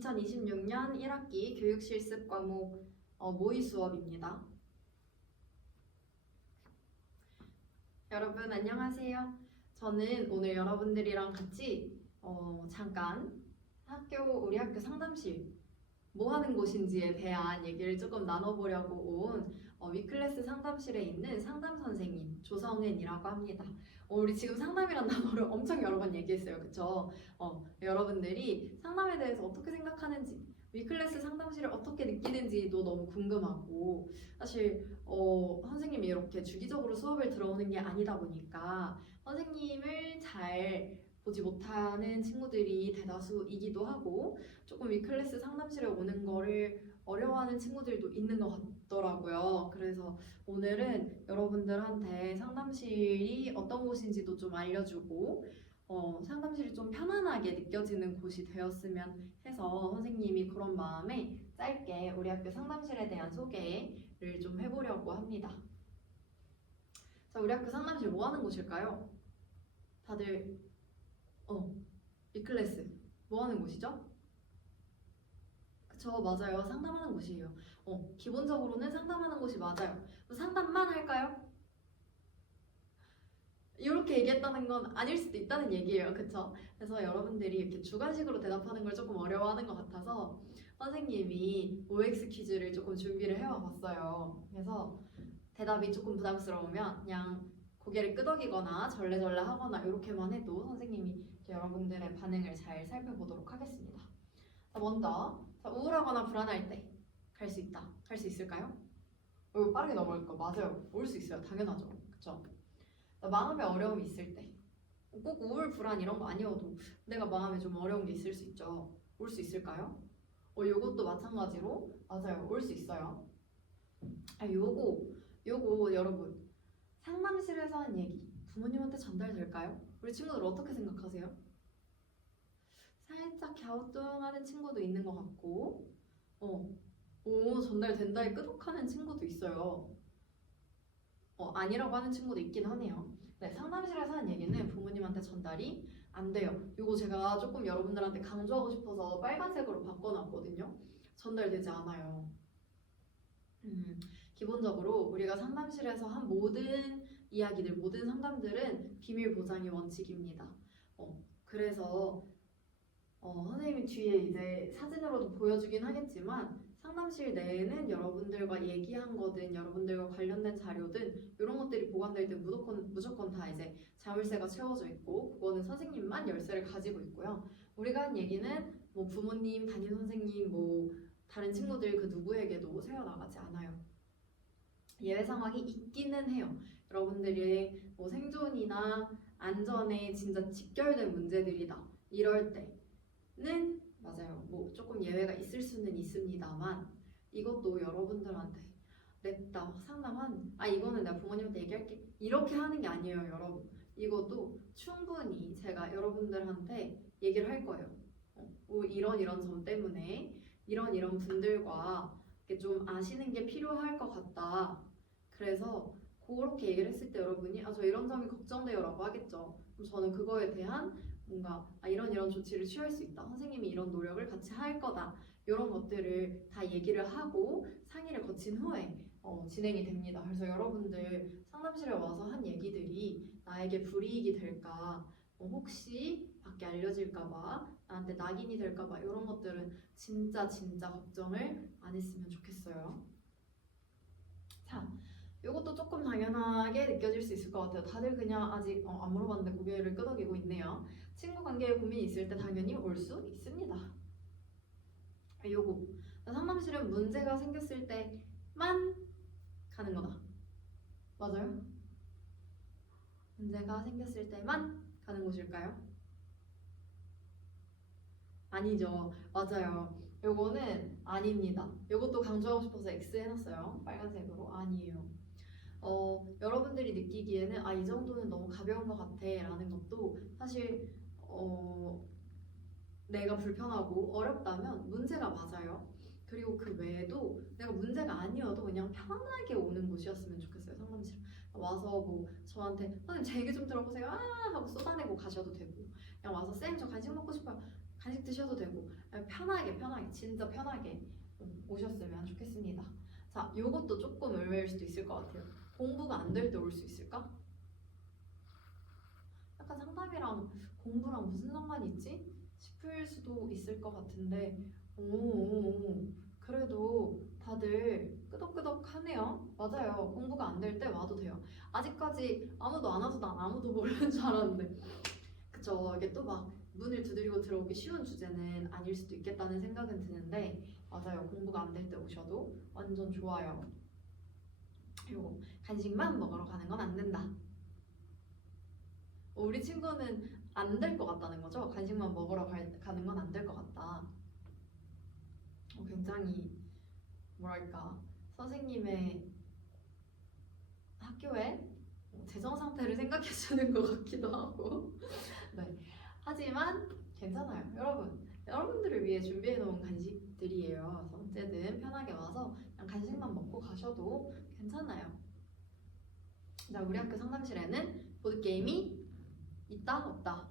2026년 1학기 교육실습 과목 모의 수업입니다. 여러분 안녕하세요. 저는 오늘 여러분들이랑 같이 잠깐 우리 학교 상담실 뭐 하는 곳인지에 대한 얘기를 조금 나눠보려고 온 위클래스 상담실에 있는 상담 선생님 조성은이라고 합니다. 우리 지금 상담이란 단어를 엄청 여러 번 얘기했어요. 그쵸? 여러분들이 상담에 대해서 어떻게 생각하는지, 위클래스 상담실을 어떻게 느끼는지도 너무 궁금하고, 사실 선생님이 이렇게 주기적으로 수업을 들어오는 게 아니다 보니까 선생님을 잘 보지 못하는 친구들이 대다수이기도 하고, 조금 위클래스 상담실에 오는 거를 어려워하는 친구들도 있는 것 같더라고요. 그래서 오늘은 여러분들한테 상담실이 어떤 곳인지도 좀 알려주고, 상담실이 좀 편안하게 느껴지는 곳이 되었으면 해서 선생님이 그런 마음에 짧게 우리 학교 상담실에 대한 소개를 좀 해보려고 합니다. 자, 우리 학교 상담실 뭐 하는 곳일까요? 다들 위클래스 뭐 하는 곳이죠? 그쵸, 맞아요. 상담하는 곳이에요. 기본적으로는 상담하는 곳이 맞아요. 상담만 할까요? 이렇게 얘기했다는 건 아닐 수도 있다는 얘기예요. 그쵸? 그래서 여러분들이 이렇게 주관식으로 대답하는 걸 조금 어려워하는 것 같아서 선생님이 OX 퀴즈를 조금 준비를 해와 봤어요. 그래서 대답이 조금 부담스러우면 그냥 고개를 끄덕이거나 절레절레 하거나 이렇게만 해도 선생님이 여러분들의 반응을 잘 살펴보도록 하겠습니다. 자, 먼저 우울하거나 불안할 때 갈 수 있다. 갈 수 있을까요? 빠르게 넘어갈까? 맞아요. 올 수 있어요. 당연하죠. 그쵸? 마음에 어려움이 있을 때, 꼭 우울, 불안 이런 거 아니어도 내가 마음에 좀 어려운 게 있을 수 있죠. 올 수 있을까요? 요것도 마찬가지로 맞아요. 올 수 있어요. 요거 여러분 상담실에서 한 얘기 부모님한테 전달될까요? 우리 친구들 어떻게 생각하세요? 살짝 갸우뚱하는 친구도 있는 것 같고, 전달된다에 끄덕하는 친구도 있어요. 아니라고 하는 친구도 있긴 하네요. 네, 상담실에서 하는 얘기는 부모님한테 전달이 안 돼요. 이거 제가 조금 여러분들한테 강조하고 싶어서 빨간색으로 바꿔놨거든요. 전달되지 않아요. 기본적으로 우리가 상담실에서 한 모든 이야기들, 모든 상담들은 비밀 보장이 원칙입니다. 그래서 선생님이 뒤에 이제 사진으로도 보여주긴 하겠지만 상담실 내에는 여러분들과 얘기한 거든 여러분들과 관련된 자료든 이런 것들이 보관될 때 무조건 다 이제 자물쇠가 채워져 있고 그거는 선생님만 열쇠를 가지고 있고요. 우리가 한 얘기는 뭐 부모님, 담임 선생님, 뭐 다른 친구들 그 누구에게도 새어나가지 않아요. 예외 상황이 있기는 해요. 여러분들의 뭐 생존이나 안전에 진짜 직결된 문제들이다. 이럴 때는 맞아요. 뭐 조금 예외가 있을 수는 있습니다만 이것도 여러분들한테 냈다 상담한 이거는 내가 부모님한테 얘기할게 이렇게 하는 게 아니에요, 여러분. 이것도 충분히 제가 여러분들한테 얘기를 할 거예요. 이런 점 때문에 이런 분들과 좀 아시는 게 필요할 것 같다. 그래서 그렇게 얘기를 했을 때 여러분이 저 이런 점이 걱정돼요 라고 하겠죠. 그럼 저는 그거에 대한 뭔가 이런 조치를 취할 수 있다. 선생님이 이런 노력을 같이 할 거다. 이런 것들을 다 얘기를 하고 상의를 거친 후에 진행이 됩니다. 그래서 여러분들 상담실에 와서 한 얘기들이 나에게 불이익이 될까, 혹시 밖에 알려질까봐, 나한테 낙인이 될까봐 이런 것들은 진짜 걱정을 안 했으면 좋겠어요. 자, 이것도 조금 당연하게 느껴질 수 있을 것 같아요. 다들 그냥 아직 안 물어봤는데 고개를 끄덕이고 있네요. 친구 관계에 고민이 있을 때 당연히 올 수 있습니다. 요거 상담실은 문제가 생겼을 때만 가는 거다. 맞아요? 문제가 생겼을 때만 가는 곳일까요? 아니죠. 맞아요. 요거는 아닙니다. 요것도 강조하고 싶어서 X 해놨어요. 빨간색으로. 아니에요. 여러분들이 느끼기에는 이 정도는 너무 가벼운 것 같아 라는 것도 사실 내가 불편하고 어렵다면 문제가 맞아요. 그리고 그 외에도 내가 문제가 아니어도 그냥 편하게 오는 곳이었으면 좋겠어요. 상담실 와서 뭐 저한테 선생님 제 얘기 좀 들어보세요 하고 쏟아내고 가셔도 되고, 그냥 와서 쌤 저 간식 먹고 싶어요 간식 드셔도 되고 편하게 진짜 편하게 오셨으면 좋겠습니다. 자, 요것도 조금 의외일 수도 있을 것 같아요. 공부가 안 될 때 올 수 있을까? 약간 상담이랑 공부랑 무슨 상관이 있지? 싶을 수도 있을 것 같은데 그래도 다들 끄덕끄덕하네요. 맞아요. 공부가 안 될 때 와도 돼요. 아직까지 아무도 안 와서 난 아무도 모르는 줄 알았는데 그쵸. 이게 또 막 문을 두드리고 들어오기 쉬운 주제는 아닐 수도 있겠다는 생각은 드는데 맞아요. 공부가 안 될 때 오셔도 완전 좋아요. 그리고 간식만 먹으러 가는 건 안 된다. 우리 친구는 안 될 것 같다는 거죠? 간식만 먹으러 가는 건 안 될 것 같다. 굉장히 뭐랄까 선생님의 학교의 재정 상태를 생각해 주는 것 같기도 하고 네. 하지만 괜찮아요. 여러분들을 위해 준비해 놓은 간식들이에요. 그래서 언제든 편하게 와서 그냥 간식만 먹고 가셔도 괜찮아요. 자, 우리 학교 상담실에는 보드게임이 있다? 없다?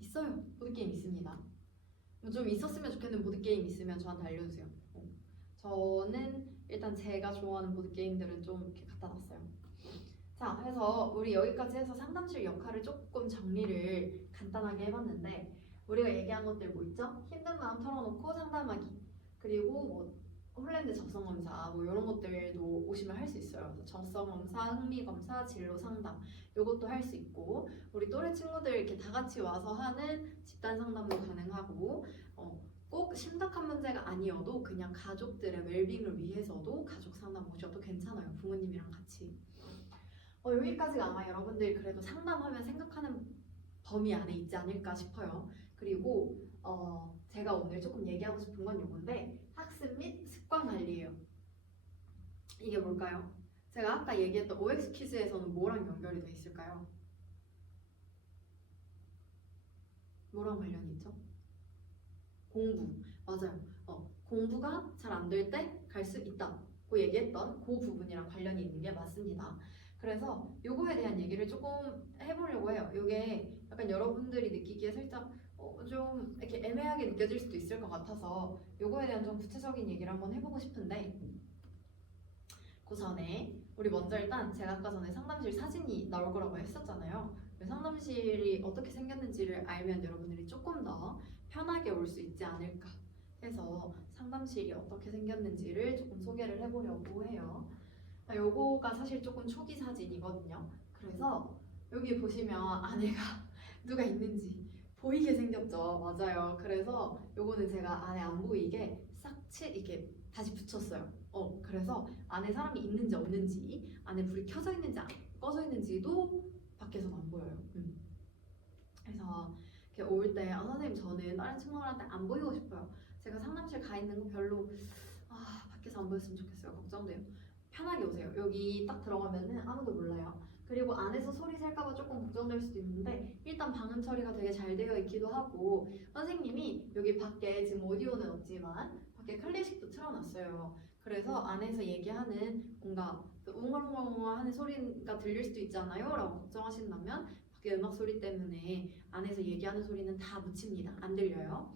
있어요. 보드게임 있습니다. 좀 있었으면 좋겠는 보드게임 있으면 저한테 알려주세요. 저는 일단 제가 좋아하는 보드게임들은 좀 이렇게 갖다 놨어요. 자, 그래서 우리 여기까지 해서 상담실 역할을 조금 정리를 간단하게 해봤는데 우리가 얘기한 것들 뭐 있죠? 힘든 마음 털어놓고 상담하기 그리고 뭐 홀랜드 적성검사 뭐 이런 것들도 오시면 할 수 있어요. 그래서 적성검사, 흥미검사, 진로상담 요것도 할 수 있고 우리 또래 친구들 이렇게 다 같이 와서 하는 집단 상담도 가능하고 꼭 심각한 문제가 아니어도 그냥 가족들의 웰빙을 위해서도 가족 상담 오셔도 괜찮아요. 부모님이랑 같이. 여기까지가 아마 여러분들 그래도 상담하면 생각하는 범위 안에 있지 않을까 싶어요. 그리고 제가 오늘 조금 얘기하고 싶은 건 요건데 학습 및 습관 관리예요. 이게 뭘까요? 제가 아까 얘기했던 OX 퀴즈에서는 뭐랑 연결이 돼 있을까요? 뭐랑 관련이 있죠? 공부. 맞아요. 공부가 잘 안 될 때 갈 수 있다고 얘기했던 그 부분이랑 관련이 있는 게 맞습니다. 그래서 요거에 대한 얘기를 조금 해보려고 해요. 요게 약간 여러분들이 느끼기에 살짝 좀 이렇게 애매하게 느껴질 수도 있을 것 같아서 요거에 대한 좀 구체적인 얘기를 한번 해보고 싶은데 그 전에 우리 먼저 일단 제가 아까 전에 상담실 사진이 나올 거라고 했었잖아요. 상담실이 어떻게 생겼는지를 알면 여러분들이 조금 더 편하게 올 수 있지 않을까 해서 상담실이 어떻게 생겼는지를 조금 소개를 해보려고 해요. 요거가 사실 조금 초기 사진이거든요. 그래서 여기 보시면 안에가 누가 있는지 보이게 생겼죠. 맞아요. 그래서 요거는 제가 안에 안 보이게 이렇게 다시 붙였어요. 그래서 안에 사람이 있는지 없는지 안에 불이 켜져 있는지 꺼져 있는지도 밖에서는 안 보여요. 그래서 이렇게 올 때 선생님 저는 다른 친구들한테 안 보이고 싶어요. 제가 상담실 가 있는 거 별로 밖에서 안 보였으면 좋겠어요. 걱정돼요. 편하게 오세요. 여기 딱 들어가면은 아무도 몰라요. 그리고 안에서 소리 셀까봐 조금 걱정될 수도 있는데 일단 방음 처리가 되게 잘 되어 있기도 하고 선생님이 여기 밖에 지금 오디오는 없지만 밖에 클래식도 틀어놨어요. 그래서 안에서 얘기하는 뭔가 웅얼웅얼하는 소리가 들릴 수도 있잖아요 라고 걱정하신다면 밖에 음악 소리 때문에 안에서 얘기하는 소리는 다 묻힙니다. 안 들려요.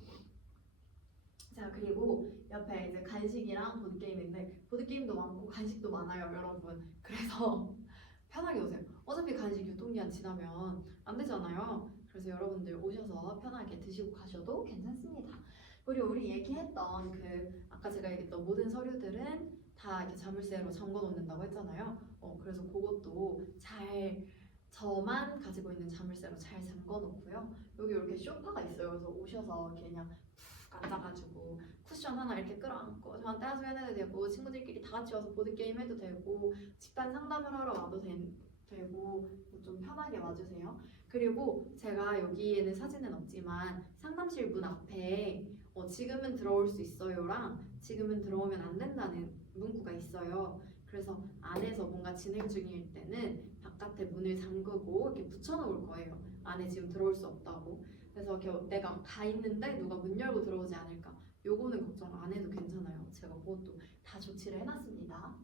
자, 그리고 옆에 이제 간식이랑 보드게임인데 보드게임도 많고 간식도 많아요 여러분. 그래서 편하게 오세요. 어차피 간식 유통기한 지나면 안 되잖아요. 그래서 여러분들 오셔서 편하게 드시고 가셔도 괜찮습니다. 그리고 우리 얘기했던 아까 제가 얘기했던 모든 서류들은 다 이렇게 자물쇠로 잠궈 놓는다고 했잖아요. 그래서 그것도 잘 저만 가지고 있는 자물쇠로 잘 잠궈 놓고요. 여기 이렇게 소파가 있어요. 그래서 오셔서 이렇게 그냥 푹 앉아가지고 쿠션 하나 이렇게 끌어안고 저한테 하소연 해도 되고 친구들끼리 다 같이 와서 보드게임 해도 되고 집단 상담을 하러 와도 되고 좀 편하게 와주세요. 그리고 제가 여기에는 사진은 없지만 상담실 문 앞에 지금은 들어올 수 있어요랑 지금은 들어오면 안 된다는 문구가 있어요. 그래서 안에서 뭔가 진행 중일 때는 바깥에 문을 잠그고 이렇게 붙여놓을 거예요. 안에 지금 들어올 수 없다고. 그래서 내가 가 있는데 누가 문 열고 들어오지 않을까. 요거는 걱정 안 해도 괜찮아요. 제가 그것도 다 조치를 해놨습니다.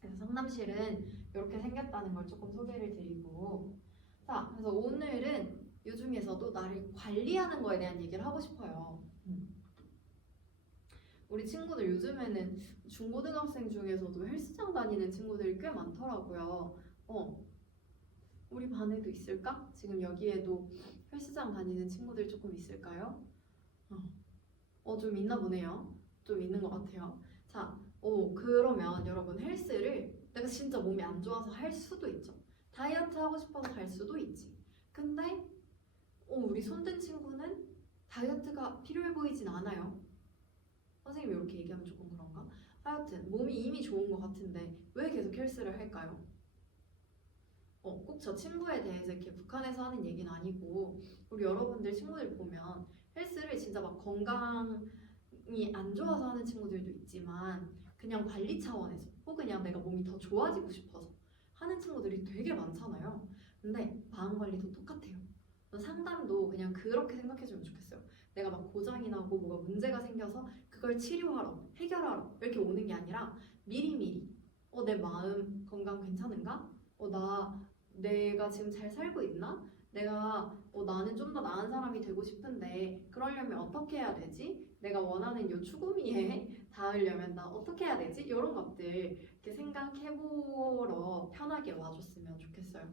그래서 상담실은 이렇게 생겼다는 걸 조금 소개를 드리고 자, 그래서 오늘은 이 중에서도 나를 관리하는 거에 대한 얘기를 하고 싶어요. 우리 친구들 요즘에는 중고등학생 중에서도 헬스장 다니는 친구들이 꽤 많더라고요. 우리 반에도 있을까? 지금 여기에도 헬스장 다니는 친구들 조금 있을까요? 좀 있나 보네요. 좀 있는 것 같아요. 자, 그러면 여러분 헬스를 내가 진짜 몸이 안 좋아서 할 수도 있죠. 다이어트 하고 싶어서 할 수도 있지. 근데 우리 손든 친구는 다이어트가 필요해 보이진 않아요. 선생님이 이렇게 얘기하면 조금 그런가? 하여튼 몸이 이미 좋은 것 같은데 왜 계속 헬스를 할까요? 꼭 저 친구에 대해서 이렇게 북한에서 하는 얘기는 아니고 우리 여러분들 친구들 보면 헬스를 진짜 막 건강이 안 좋아서 하는 친구들도 있지만 그냥 관리 차원에서 혹은 그냥 내가 몸이 더 좋아지고 싶어서 하는 친구들이 되게 많잖아요. 근데 마음 관리도 똑같아요. 상담도 그냥 그렇게 생각해주면 좋겠어요. 내가 막 고장이 나고 뭐가 문제가 생겨서 그걸 치료하러, 해결하러 이렇게 오는 게 아니라 미리미리 내 마음 건강 괜찮은가? 내가 지금 잘 살고 있나? 나는 좀 더 나은 사람이 되고 싶은데 그러려면 어떻게 해야 되지? 내가 원하는 요 추구미에 닿으려면 나 어떻게 해야 되지? 이런 것들 이렇게 생각해보러 편하게 와줬으면 좋겠어요.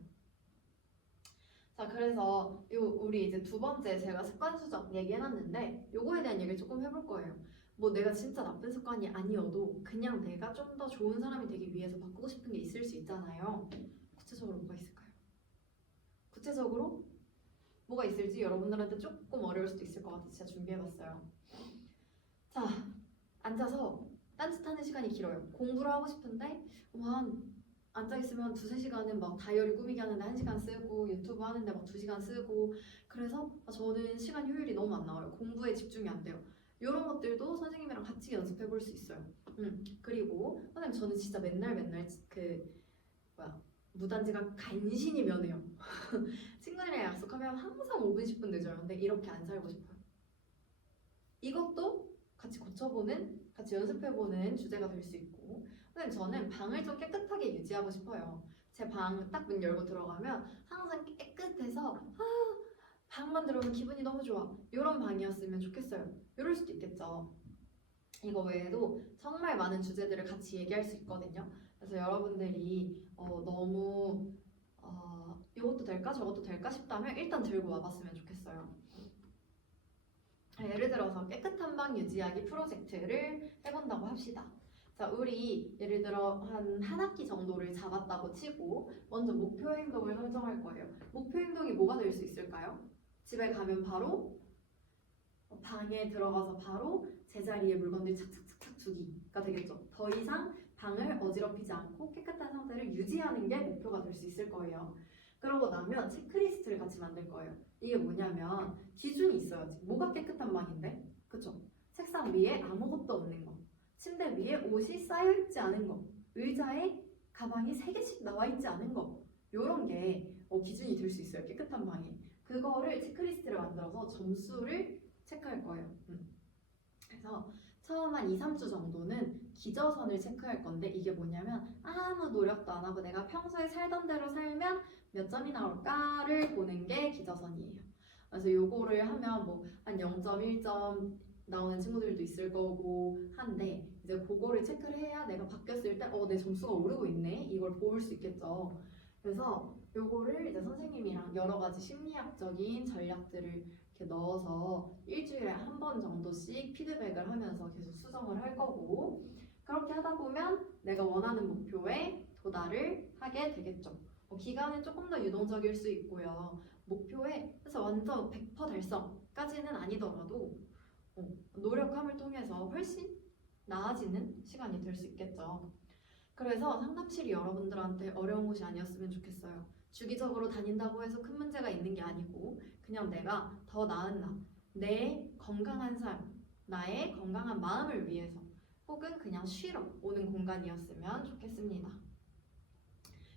자, 그래서 우리 이제 두 번째 제가 습관 수정 얘기해놨는데 요거에 대한 얘기를 조금 해볼 거예요. 뭐 내가 진짜 나쁜 습관이 아니어도 그냥 내가 좀 더 좋은 사람이 되기 위해서 바꾸고 싶은 게 있을 수 있잖아요. 구체적으로 뭐가 있을까요? 구체적으로 뭐가 있을지 여러분들한테 조금 어려울 수도 있을 것 같아서 제가 준비해봤어요. 자, 앉아서 딴짓하는 시간이 길어요. 공부를 하고 싶은데 앉아있으면 2~3시간은 막 다이어리 꾸미기 하는데 1시간 쓰고 유튜브 하는데 막 2시간 쓰고 그래서 저는 시간 효율이 너무 안 나와요. 공부에 집중이 안 돼요. 이런 것들도 선생님이랑 같이 연습해 볼 수 있어요. 그리고 선생님 저는 진짜 맨날 무단지가 간신히 면해요. 친구들이랑 약속하면 항상 5분 10분 늦어요. 근데 이렇게 안 살고 싶어요. 이것도 같이 고쳐보는, 같이 연습해보는 주제가 될 수 있고 선생님 저는 방을 좀 깨끗하게 유지하고 싶어요. 제 방 딱 문 열고 들어가면 항상 깨끗해서 방만 들어오면 기분이 너무 좋아. 이런 방이었으면 좋겠어요. 이럴 수도 있겠죠. 이거 외에도 정말 많은 주제들을 같이 얘기할 수 있거든요. 그래서 여러분들이 너무 이것도 될까 저것도 될까 싶다면 일단 들고 와봤으면 좋겠어요. 예를 들어서 깨끗한 방 유지하기 프로젝트를 해본다고 합시다. 자, 우리 예를 들어 한 학기 정도를 잡았다고 치고 먼저 목표 행동을 설정할 거예요. 목표 행동이 뭐가 될 수 있을까요? 집에 가면 바로 방에 들어가서 바로 제자리에 물건들 착착착착 두기가 되겠죠. 더 이상 방을 어지럽히지 않고 깨끗한 상태를 유지하는 게 목표가 될 수 있을 거예요. 그러고 나면 체크리스트를 같이 만들 거예요. 이게 뭐냐면 기준이 있어야지. 뭐가 깨끗한 방인데? 그쵸? 책상 위에 아무것도 없는 거, 침대 위에 옷이 쌓여있지 않은 거, 의자에 가방이 3개씩 나와있지 않은 거, 요런 게 기준이 될 수 있어요. 깨끗한 방이. 그거를 체크리스트를 만들어서 점수를 체크할 거예요. 그래서 처음 한 2~3주 정도는 기저선을 체크할 건데 이게 뭐냐면 아무 노력도 안 하고 내가 평소에 살던 대로 살면 몇 점이 나올까를 보는 게 기저선이에요. 그래서 요거를 하면 뭐 한 0.1점 나오는 친구들도 있을 거고 한데 이제 그거를 체크를 해야 내가 바뀌었을 때 내 점수가 오르고 있네 이걸 볼 수 있겠죠. 그래서 요거를 이제 선생님이랑 여러 가지 심리학적인 전략들을 이렇게 넣어서 일주일에 한 번 정도씩 피드백을 하면서 계속 수정을 할 거고 그렇게 하다 보면 내가 원하는 목표에 도달을 하게 되겠죠. 기간은 조금 더 유동적일 수 있고요. 목표에 그래서 완전 100% 달성까지는 아니더라도 노력함을 통해서 훨씬 나아지는 시간이 될 수 있겠죠. 그래서 상담실이 여러분들한테 어려운 곳이 아니었으면 좋겠어요. 주기적으로 다닌다고 해서 큰 문제가 있는 게 아니고 그냥 내가 더 나은 나, 내 건강한 삶, 나의 건강한 마음을 위해서 혹은 그냥 쉬러 오는 공간이었으면 좋겠습니다.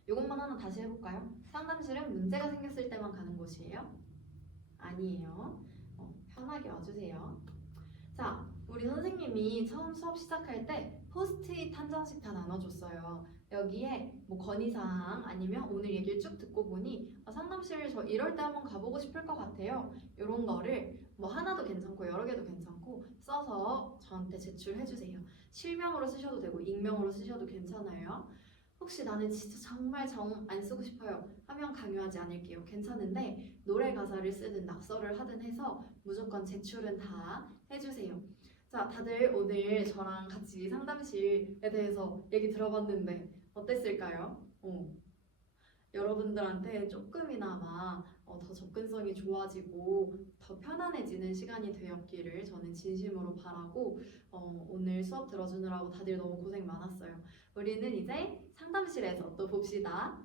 이것만 하나 다시 해볼까요? 상담실은 문제가 생겼을 때만 가는 곳이에요? 아니에요. 편하게 와주세요. 자, 우리 선생님이 처음 수업 시작할 때 포스트잇 한 장씩 다 나눠줬어요. 여기에 뭐 건의사항 아니면 오늘 얘기를 쭉 듣고 보니 상담실 저 이럴 때 한번 가보고 싶을 것 같아요. 이런 거를 뭐 하나도 괜찮고 여러 개도 괜찮고 써서 저한테 제출해주세요. 실명으로 쓰셔도 되고 익명으로 쓰셔도 괜찮아요. 혹시 나는 진짜 정말 정 안 쓰고 싶어요 하면 강요하지 않을게요. 괜찮은데 노래 가사를 쓰든 낙서를 하든 해서 무조건 제출은 다 해주세요. 자, 다들 오늘 저랑 같이 상담실에 대해서 얘기 들어봤는데 어땠을까요? 여러분들한테 조금이나마 더 접근성이 좋아지고 더 편안해지는 시간이 되었기를 저는 진심으로 바라고 오늘 수업 들어주느라고 다들 너무 고생 많았어요. 우리는 이제 상담실에서 또 봅시다.